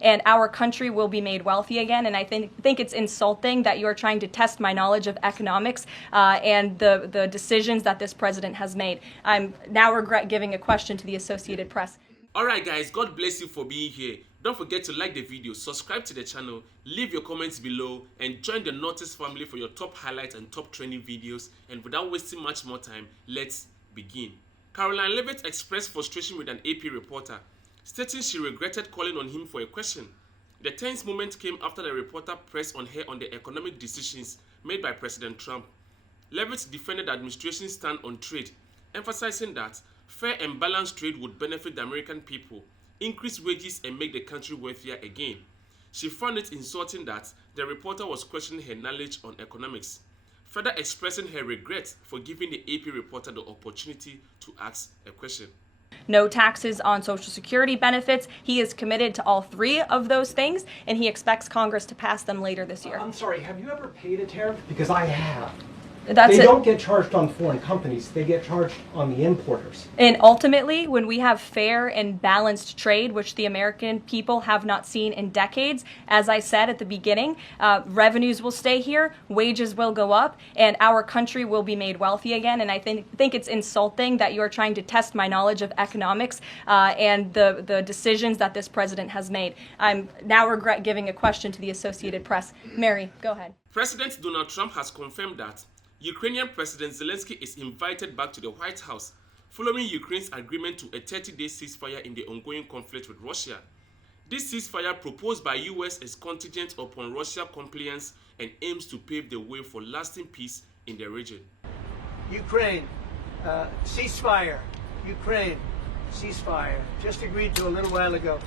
and our country will be made wealthy again. And I think it's insulting that you're trying to test my knowledge of economics and the decisions that this president has made. I'm now regret giving a question to the Associated Press. Alright guys, God bless you for being here. Don't forget to like the video, subscribe to the channel, leave your comments below, and join the Notice family for your top highlights and top trending videos. And without wasting much more time, let's begin. Karoline expressed frustration with an AP reporter, stating she regretted calling on him for a question. The tense moment came after the reporter pressed on her on the economic decisions made by President Trump. Levitt defended the administration's stand on trade, emphasizing that fair and balanced trade would benefit the American people, increase wages, and make the country wealthier again. She found it insulting that the reporter was questioning her knowledge on economics, further expressing her regret for giving the AP reporter the opportunity to ask a question. No taxes on Social Security benefits. He is committed to all three of those things, and he expects Congress to pass them later this year. I'm sorry, have you ever paid a tariff? Because I have. They don't get charged on foreign companies, they get charged on the importers. And ultimately, when we have fair and balanced trade, which the American people have not seen in decades, as I said at the beginning, revenues will stay here, wages will go up, and our country will be made wealthy again. And I think it's insulting that you're trying to test my knowledge of economics and the decisions that this president has made. I'm now regret giving a question to the Associated Press. Mary, go ahead. President Donald Trump has confirmed that Ukrainian President Zelensky is invited back to the White House following Ukraine's agreement to a 30-day ceasefire in the ongoing conflict with Russia. This ceasefire, proposed by US, is contingent upon Russia's compliance and aims to pave the way for lasting peace in the region. Ukraine, ceasefire. Ukraine, ceasefire. Just agreed to a little while ago.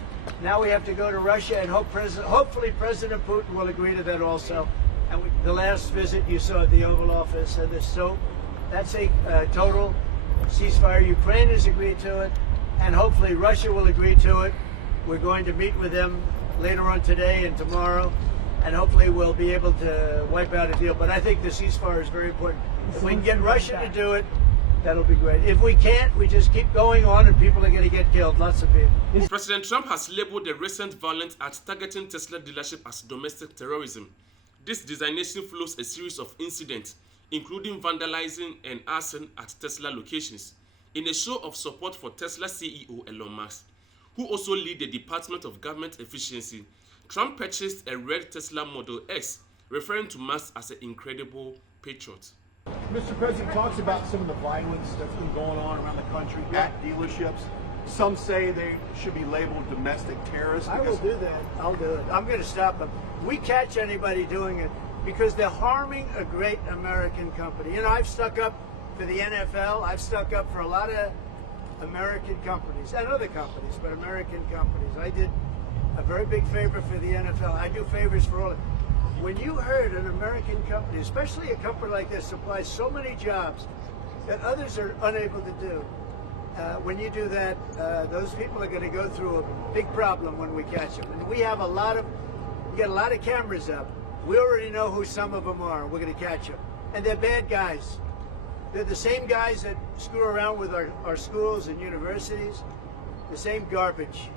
Now we have to go to Russia and hopefully President Putin will agree to that also. And the last visit you saw at the Oval Office, so that's a total ceasefire. Ukraine has agreed to it, and hopefully Russia will agree to it. We're going to meet with them later on today and tomorrow, and hopefully we'll be able to wipe out a deal. But I think the ceasefire is very important. If we can get Russia to do it, that'll be great. If we can't, we just keep going on and people are going to get killed, lots of people. President Trump has labeled the recent violence at targeting Tesla dealership as domestic terrorism. This designation follows a series of incidents, including vandalizing and arson at Tesla locations, in a show of support for Tesla CEO Elon Musk, who also leads the Department of Government Efficiency. Trump purchased a red Tesla Model X, referring to Musk as an incredible patriot. Mr. President talks about some of the violence that's been going on around the country at dealerships. Some say they should be labeled domestic terrorists. I will do that. I'll do it. I'm going to stop them. We catch anybody doing it because they're harming a great American company. You know, I've stuck up for the NFL. I've stuck up for a lot of American companies and other companies, but American companies. I did a very big favor for the NFL. I do favors for all of them. When you heard an American company, especially a company like this, supplies so many jobs that others are unable to do, when you do that, those people are going to go through a big problem when we catch them. And we have we get a lot of cameras up. We already know who some of them are. We're going to catch them. And they're bad guys. They're the same guys that screw around with our schools and universities, the same garbage.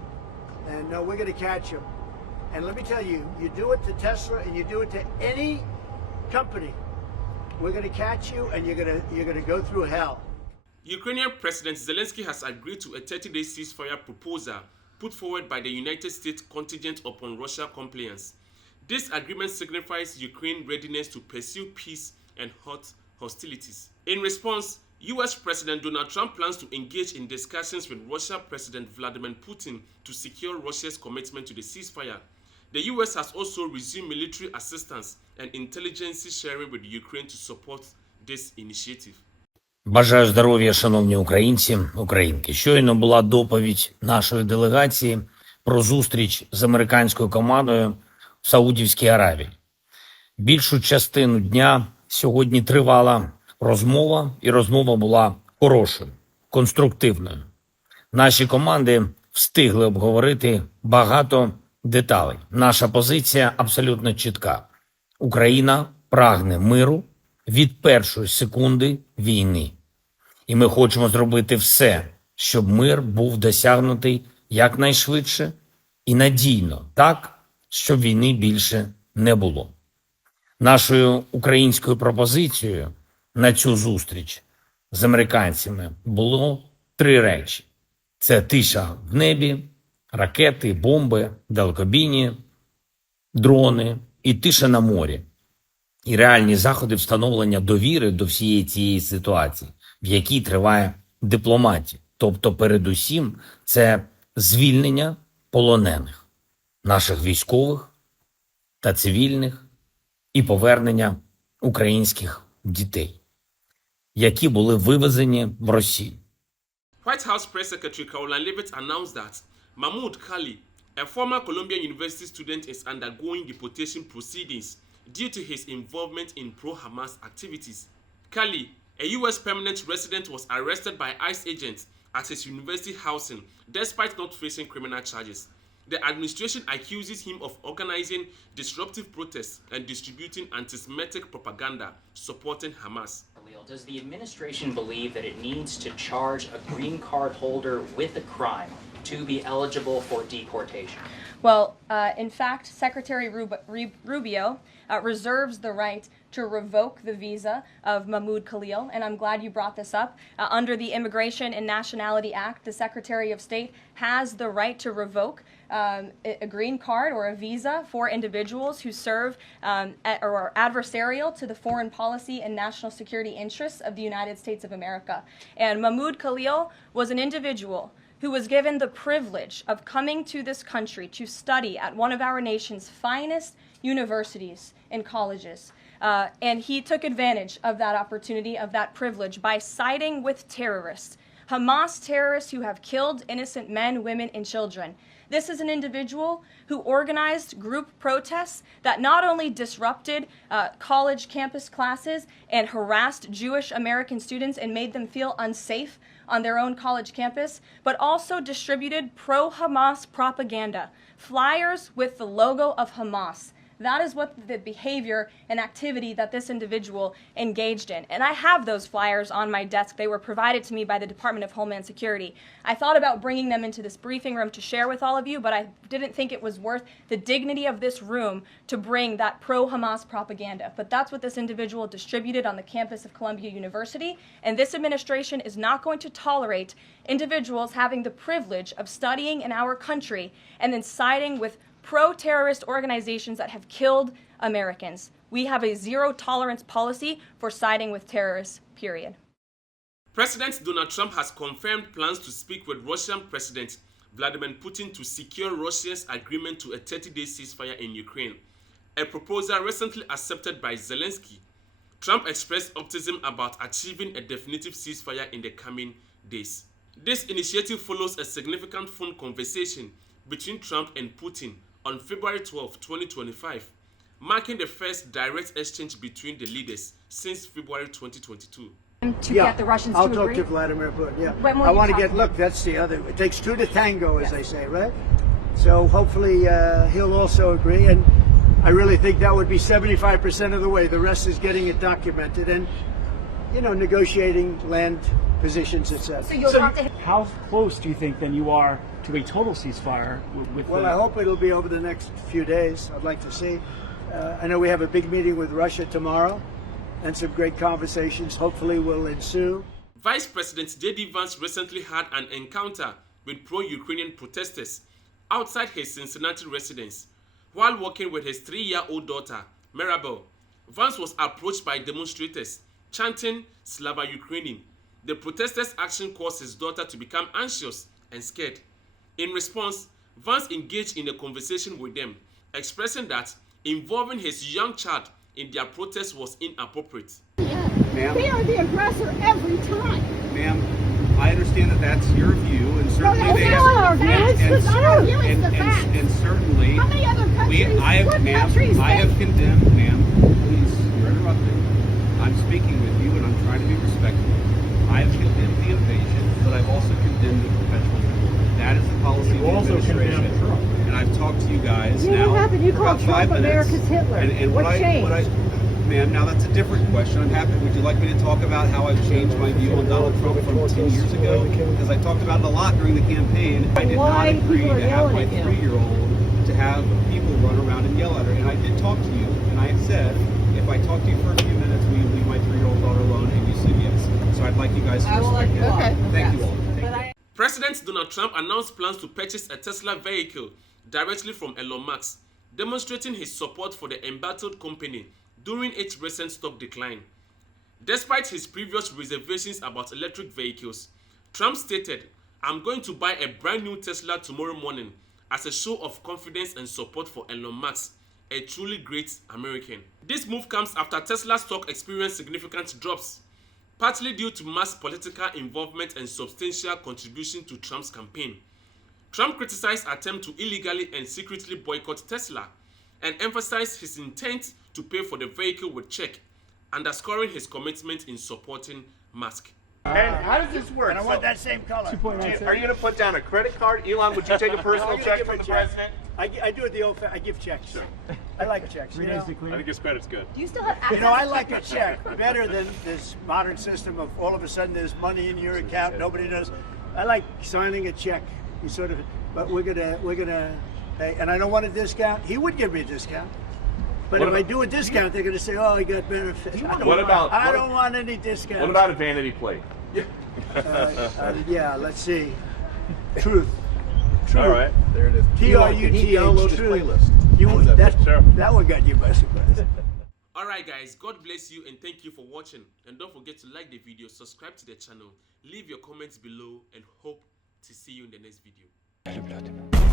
And we're going to catch them. And let me tell you, you do it to Tesla and you do it to any company, we're going to catch you and you're going to go through hell. Ukrainian President Zelensky has agreed to a 30-day ceasefire proposal put forward by the United States contingent upon Russia compliance. This agreement signifies Ukraine's readiness to pursue peace and halt hostilities. In response, US President Donald Trump plans to engage in discussions with Russian President Vladimir Putin to secure Russia's commitment to the ceasefire. The US has also resumed military assistance and intelligence sharing with Ukraine to support this initiative. Бажаю здоров'я, шановні українці, українки. Щойно була доповідь нашої делегації про зустріч з американською командою в Саудівській Аравії. Більшу частину дня сьогодні тривала розмова, і розмова була хорошою, конструктивною. Наші команди встигли обговорити багато деталей. Наша позиція абсолютно чітка. Україна прагне миру від першої секунди війни. І ми хочемо зробити все, щоб мир був досягнутий якнайшвидше і надійно, так, щоб війни більше не було. Нашою українською пропозицією на цю зустріч з американцями було 3 речі. Це тиша в небі, ракети, бомби, далекобійні, дрони і тиша на морі. І реальні заходи встановлення довіри до всієї цієї ситуації, в якій триває дипломатія. Тобто, передусім, це звільнення полонених, наших військових та цивільних, і повернення українських дітей, які були вивезені в Росію. White House Press Secretary Karoline announced that Mahmoud Kali, a former Columbia University student, is undergoing deportation proceedings due to his involvement in pro-Hamas activities. Kali, a U.S. permanent resident, was arrested by ICE agents at his university housing despite not facing criminal charges. The administration accuses him of organizing disruptive protests and distributing anti-Semitic propaganda supporting Hamas. Does the administration believe that it needs to charge a green card holder with a crime to be eligible for deportation? Well, in fact, Secretary Rubio reserves the right to revoke the visa of Mahmoud Khalil, and I'm glad you brought this up. Under the Immigration and Nationality Act, the Secretary of State has the right to revoke a green card or a visa for individuals who serve or are adversarial to the foreign policy and national security interests of the United States of America. And Mahmoud Khalil was an individual who was given the privilege of coming to this country to study at one of our nation's finest universities and colleges. And he took advantage of that opportunity, of that privilege, by siding with terrorists, Hamas terrorists who have killed innocent men, women, and children. This is an individual who organized group protests that not only disrupted college campus classes and harassed Jewish American students and made them feel unsafe on their own college campus, but also distributed pro-Hamas propaganda, flyers with the logo of Hamas. That is what the behavior and activity that this individual engaged in. And I have those flyers on my desk. They were provided to me by the Department of Homeland Security. I thought about bringing them into this briefing room to share with all of you, but I didn't think it was worth the dignity of this room to bring that pro-Hamas propaganda. But that's what this individual distributed on the campus of Columbia University. And this administration is not going to tolerate individuals having the privilege of studying in our country and then siding with pro-terrorist organizations that have killed Americans. We have a zero-tolerance policy for siding with terrorists, period. President Donald Trump has confirmed plans to speak with Russian President Vladimir Putin to secure Russia's agreement to a 30-day ceasefire in Ukraine, a proposal recently accepted by Zelensky. Trump expressed optimism about achieving a definitive ceasefire in the coming days. This initiative follows a significant phone conversation between Trump and Putin on February 12, 2025, marking the first direct exchange between the leaders since February 2022. To get the Russians to agree? I'll talk to Vladimir Putin, yeah. When will I you want to talk get, to look, that's the other, it takes two to tango, as they say, right? So hopefully he'll also agree, and I really think that would be 75% of the way. The rest is getting it documented and, you know, negotiating land positions, etc. So you'll want to... How close do you think then you are to a total ceasefire with Well, I hope it'll be over the next few days. I'd like to see. I know we have a big meeting with Russia tomorrow, and some great conversations hopefully will ensue. Vice President J.D. Vance recently had an encounter with pro-Ukrainian protesters outside his Cincinnati residence. While walking with his 3-year-old daughter, Maribel, Vance was approached by demonstrators chanting Slava Ukraini. The protesters' action caused his daughter to become anxious and scared. In response, Vance engaged in a conversation with them, expressing that involving his young child in their protest was inappropriate. Ma'am? We are the aggressor every time. Ma'am, I understand that that's your view, and certainly No, they that's not our view. It's not our view, it's the facts. and certainly How many other countries? What countries I have condemned, ma'am, please, you're interrupting. I'm speaking with you and I'm trying to be respectful. I have condemned the invasion, but I've also condemned the perpetual war. That is the policy of the administration. And I've talked to you guys Yeah, now what happened? You for about called 5 Trump minutes. America's Hitler. And What changed? ma'am. Now that's a different question. I'm happy. Would you like me to talk about how I've changed my view on Donald Trump from 10 years ago? Because I talked about it a lot during the campaign. I did not agree to have my 3-year-old to have people run around and yell at her. And I did talk to you, and I said, if I talk to you for a few minutes, will you leave my 3-year-old daughter alone? And you said yes. So I'd like you guys to respect that. Okay. Thank you all. President Donald Trump announced plans to purchase a Tesla vehicle directly from Elon Musk, demonstrating his support for the embattled company during its recent stock decline. Despite his previous reservations about electric vehicles, Trump stated, "I'm going to buy a brand new Tesla tomorrow morning as a show of confidence and support for Elon Musk, a truly great American." This move comes after Tesla stock experienced significant drops, partly due to Musk's political involvement and substantial contribution to Trump's campaign. Trump criticized attempts to illegally and secretly boycott Tesla and emphasized his intent to pay for the vehicle with check, underscoring his commitment in supporting Musk. And how does this work? And I want that same color. Are you going to put down a credit card? Elon, would you take a personal check from the president? I do it the old I give checks. Sure. I like checks. You know? I think it's better. It's good. Do you still have access? You know, I like a check better than this modern system of all of a sudden there's money in your account, nobody knows. I like signing a check. You sort of, but we're gonna pay, and I don't want a discount. He would give me a discount, but if I do a discount, they're gonna say, "Oh, he got benefits." I don't want any discount. What about a vanity plate? Yeah, let's see. Truth. All right, there it is. TRUTH. Truth. That one got you by surprise. Alright guys, God bless you and thank you for watching. And don't forget to like the video, subscribe to the channel, leave your comments below and hope to see you in the next video.